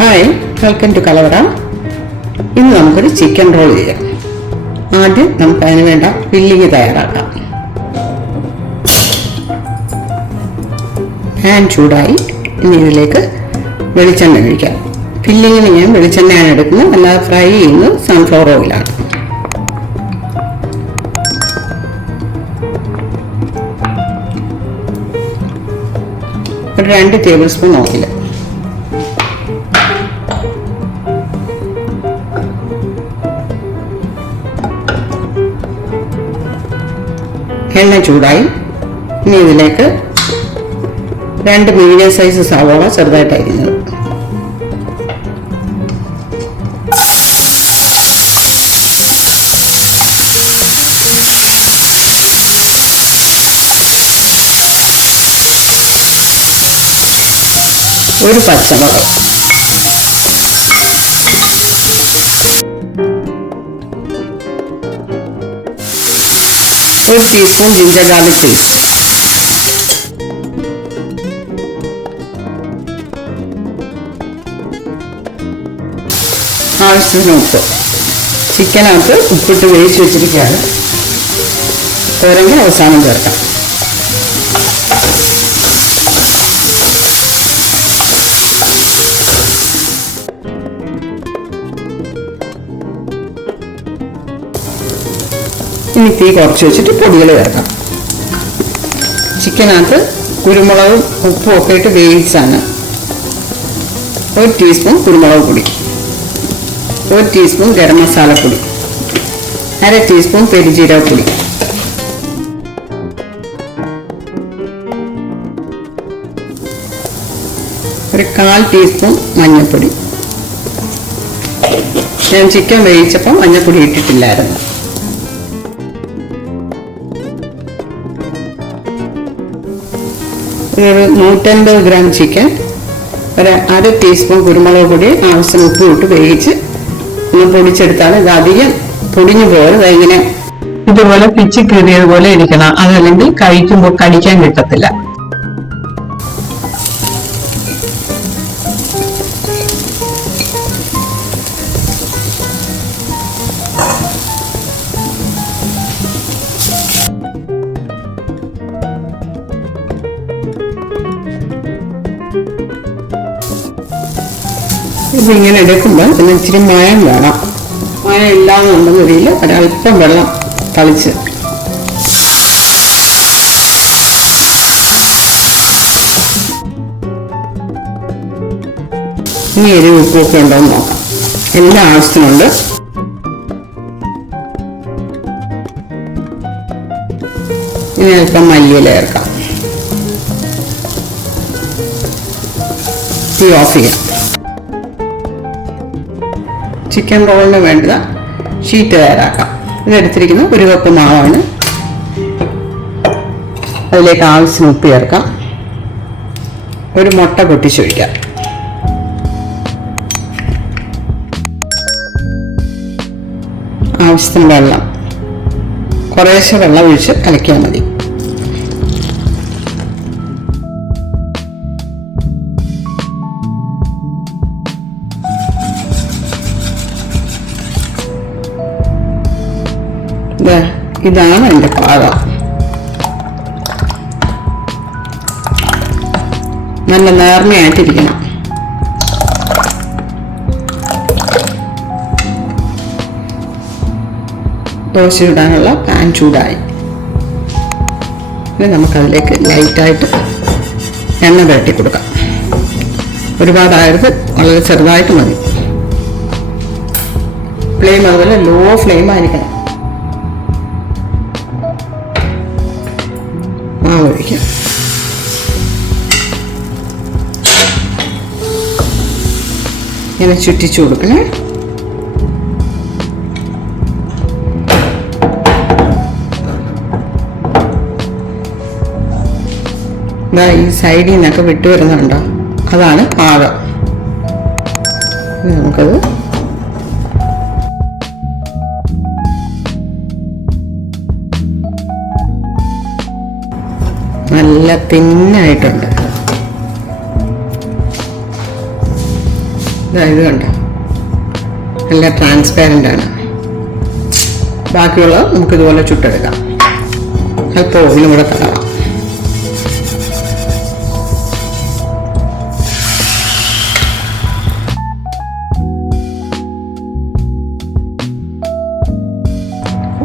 Hi, welcome to കലവറ. ഇന്ന് നമുക്കൊരു ചിക്കൻ റോൾ ചെയ്യാം. ആദ്യം നമുക്ക് അതിന് വേണ്ട ഫില്ലിങ് തയ്യാറാക്കാം. പാൻ ചൂടായി. ഇനി ഇതിലേക്ക് വെളിച്ചെണ്ണ ഒഴിക്കാം. ഫില്ലിങ്ങിന് ഞാൻ വെളിച്ചെണ്ണയാണ് എടുക്കുന്നത്, അല്ലാതെ ഫ്രൈ ചെയ്യുന്നത് സൺഫ്ലവർ ഓയിലാണ്. ഒരു 2 ടേബിൾ സ്പൂൺ ഓയിൽ. എണ്ണ ചൂടായി. ഇനി ഇതിലേക്ക് 2 മീഡിയം സൈസ് സവാള ചെറുതായിട്ട് അരിഞ്ഞത്, ഒരു പച്ചമുളക്, ഒരു ടീസ്പൂൺ ജിഞ്ചർ ഗാർലിക് പേസ്റ്റ്, ആവശ്യത്തിന് ഉപ്പ്. ചിക്കനകത്ത് ഉപ്പിട്ട് വേവിച്ച് വെച്ചിരിക്കുകയാണ്, പോരെങ്കിൽ അവസാനം ചേർക്കാം. ഇനി തീ കുറച്ച് വെച്ചിട്ട് പൊടികൾ ചേർക്കാം. ചിക്കനകത്ത് കുരുമുളകും ഉപ്പും ഒക്കെ ഇട്ട് വേവിച്ചാണ്. 1 ടീസ്പൂൺ കുരുമുളക് പൊടി, 1 ടീസ്പൂൺ ഗരം മസാലപ്പൊടി, 1/2 ടീസ്പൂൺ പെരുംജീരകപ്പൊടി, ഒരു 1/4 ടീസ്പൂൺ മഞ്ഞൾപ്പൊടി. ഞാൻ ചിക്കൻ വേവിച്ചപ്പോൾ മഞ്ഞൾപ്പൊടി ഇട്ടിട്ടില്ലായിരുന്നു. ഒരു 150 ഗ്രാം ചിക്കൻ, ഒരു 1/2 ടീസ്പൂൺ കുരുമുളക് പൊടി, ആവശ്യത്തിന് ഉപ്പ് ഇട്ട് വേവിച്ച് ഒന്ന് പൊടിച്ചെടുത്താൽ ഇത് അധികം പൊടിഞ്ഞു പോയത് ഇങ്ങനെ ഇതുപോലെ പിച്ച് കീറിയതുപോലെ ഇരിക്കണം, അതല്ലെങ്കിൽ കഴിക്കുമ്പോൾ കടിക്കാൻ കിട്ടത്തില്ല. ഇതിങ്ങനെ എടുക്കുമ്പോൾ ഇതിന് ഇച്ചിരി മയം വേണം. മയം ഇല്ലാന്നുണ്ടെന്നതിൽ ഒരല്പം വെള്ളം തളിച്ച് ഇനി എരിവ് ഉപ്പൊക്കെ ഉണ്ടോയെന്ന് നോക്കാം. എല്ലാ ആവശ്യത്തിനുണ്ട്. ഇനി അല്പം മല്ലിയില ചേർക്കാം. തീ ഓഫ് ചെയ്യാം. ചിക്കൻ റോളിന് വേണ്ട ഷീറ്റ് തയ്യാറാക്കാം. ഇതെടുത്തിരിക്കുന്ന 1 കപ്പ് മാവാണ്. അതിലേക്ക് ആവശ്യത്തിന് ഉപ്പ് ചേർക്കാം. ഒരു മുട്ട പൊട്ടിച്ചൊഴിക്കാം. ആവശ്യത്തിന് വെള്ളം, കുറേശ്ശെ വെള്ളം ഒഴിച്ച് കലക്കിയാൽ മതി. ഇതാണ് എൻ്റെ പാകം. നല്ല നേർമയായിട്ടിരിക്കണം. ദോശ ഇടാനുള്ള പാൻ ചൂടായി. ഇനി നമുക്കതിലേക്ക് ലൈറ്റായിട്ട് എണ്ണ പുരട്ടി കൊടുക്കാം. ഒരുപാടായത് വളരെ ചെറുതായിട്ട് മതി. ഫ്ലെയിം അതുപോലെ ലോ ഫ്ലെയിം ആയിരിക്കണം. മാവ് ഒഴിക്കാം. ഇങ്ങനെ ചുറ്റിച്ചു കൊടുക്കണേ. ഈ സൈഡിൽ നിന്നൊക്കെ വിട്ടു വരുന്നുണ്ടോ, അതാണ് പാകം. നമുക്കത് നല്ല തിന്നായിട്ടുണ്ട്. ഇത് കണ്ടോ, നല്ല ട്രാൻസ്പാരൻ്റ് ആണ്. ബാക്കിയുള്ള നമുക്കിതുപോലെ ചുട്ടെടുക്കാം. അല്പം ഓയിലും കൂടെ തടവാം.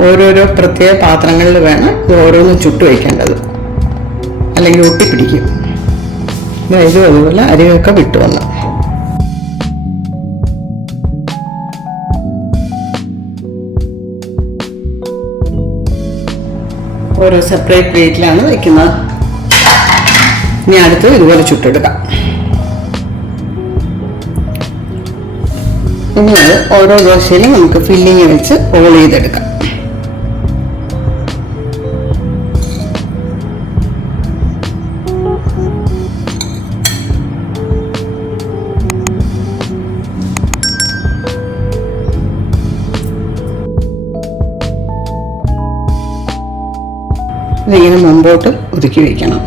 ഓരോരോ പ്രത്യേക പാത്രങ്ങളിൽ വേണം ഇത് ഓരോന്നും ചുട്ടു വയ്ക്കേണ്ടത്, അല്ലെങ്കിൽ ഒട്ടിപ്പിടിക്കും. ഇതും അതുപോലെ അരികൊക്കെ വിട്ടു വന്നു. ഓരോ സെപ്പറേറ്റ് പ്ലേറ്റിലാണ് വയ്ക്കുന്നത്. ഇനി അടുത്ത് ഇതുപോലെ ചുട്ടെടുക്കാം. ഇനി അത് ഓരോ ദോശയിലും നമുക്ക് ഫില്ലിങ് വെച്ച് റോൾ ചെയ്തെടുക്കാം. ഇതിങ്ങനെ മുമ്പോട്ട് ഒതുക്കി വയ്ക്കണം.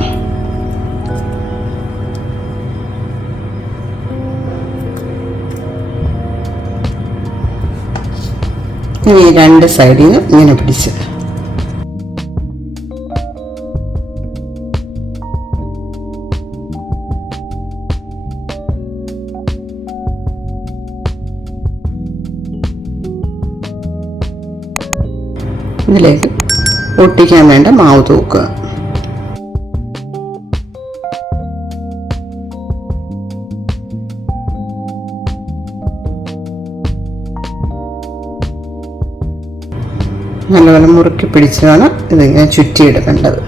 ഇനി രണ്ട് സൈഡിൽ നിന്ന് ഇങ്ങനെ പിടിച്ച് ഇതിലേക്ക് ഒട്ടിക്കാൻ വേണ്ട മാവ് തൂക്കുക. നല്ലപോലെ മുറുക്കി പിടിച്ചതാണ് ഇതിങ്ങനെ ചുറ്റിയെടുക്കേണ്ടത്.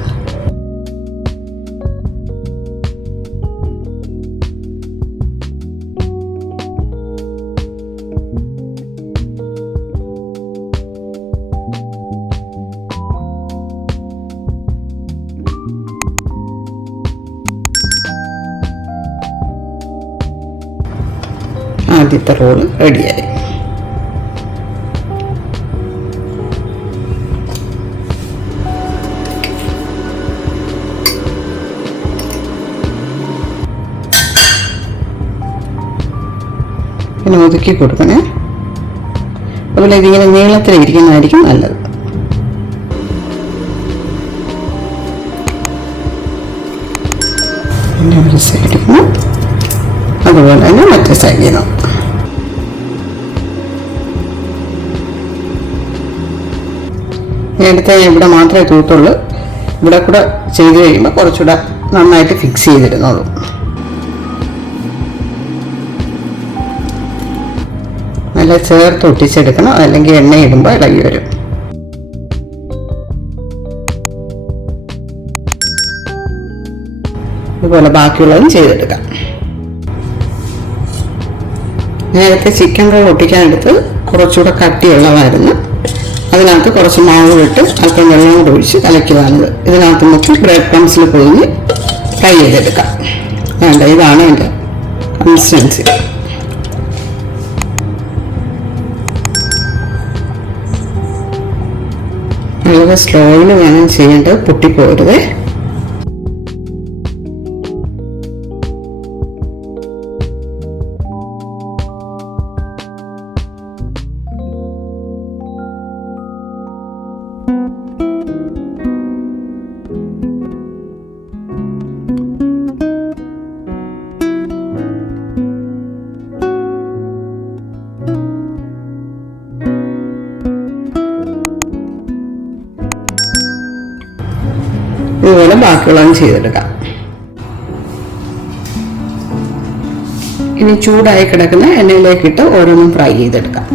ആദ്യത്തെ റോള് റെഡിയായി. പിന്നെ ഒതുക്കി കൊടുക്കണേ. അതുപോലെ ഇതിങ്ങനെ നീളത്തിലിരിക്കുന്നതായിരിക്കും നല്ലത്. പിന്നെ ഒരു സൈഡിൽ നിന്ന് അതുപോലെ തന്നെ മറ്റേ സൈഡിൽ നിന്നും നേരത്തെ ഇവിടെ മാത്രമേ തൂത്തുള്ളൂ. ഇവിടെ കൂടെ ചെയ്ത് കഴിയുമ്പോൾ കുറച്ചുകൂടെ നന്നായിട്ട് ഫിക്സ് ചെയ്തിരുന്നുള്ളൂ. നല്ല ചേർത്ത് ഒട്ടിച്ചെടുക്കണം, അല്ലെങ്കിൽ എണ്ണ ഇടുമ്പോൾ ഇളകി വരും. ഇതുപോലെ ബാക്കിയുള്ളതും ചെയ്തെടുക്കാം. നേരത്തെ ചിക്കൻ റോൾ ഒട്ടിക്കാനെടുത്ത് കുറച്ചുകൂടെ കട്ടിയുള്ളതായിരുന്നു. അതിനകത്ത് കുറച്ച് മാവ് ഇട്ട് അല്പം വെള്ളം കൂടെ ഒഴിച്ച് കലക്കിയതാണിത്. ഇതിനകത്ത് നമുക്ക് ബ്രെഡ് ക്രംസിൽ പൊതിഞ്ഞ് ഫ്രൈ ചെയ്തെടുക്കാം. വേണ്ട, ഇതാണ് എൻ്റെ കൺസിസ്റ്റൻസി. വളരെ സ്ലോയിൽ വേണം ചെയ്യേണ്ടത്, പൊട്ടിപ്പോരുതേ. ഇതുപോലെ ബാക്കിയുള്ളതും ചെയ്തെടുക്കാം. ഇനി ചൂടായി കിടക്കുന്ന എണ്ണയിലേക്കിട്ട് ഓരോന്നും ഫ്രൈ ചെയ്തെടുക്കാം.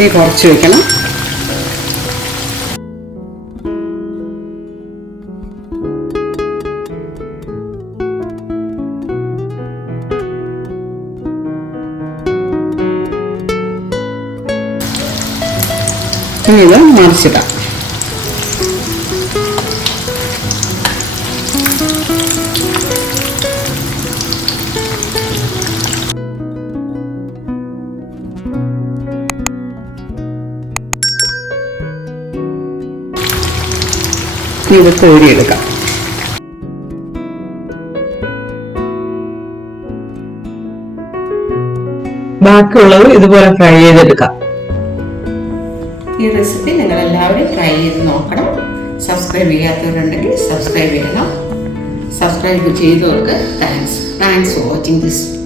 തീ കുറച്ച് വെക്കണം. ഇനി ഇത് മറിച്ചിടാം. ഇത് കോരിയെടുക്കാം. ബാക്കിയുള്ളത് ഇതുപോലെ ഫ്രൈ ചെയ്തെടുക്കാം. ഈ റെസിപ്പി നിങ്ങൾ എല്ലാവരും ട്രൈ ചെയ്ത് നോക്കണം. സബ്സ്ക്രൈബ് ചെയ്യാത്തവരുണ്ടെങ്കിൽ സബ്സ്ക്രൈബ് ചെയ്യണം. സബ്സ്ക്രൈബ് ചെയ്തവർക്ക് താങ്ക്സ് ഫോർ വാച്ചിങ് ദിസ്.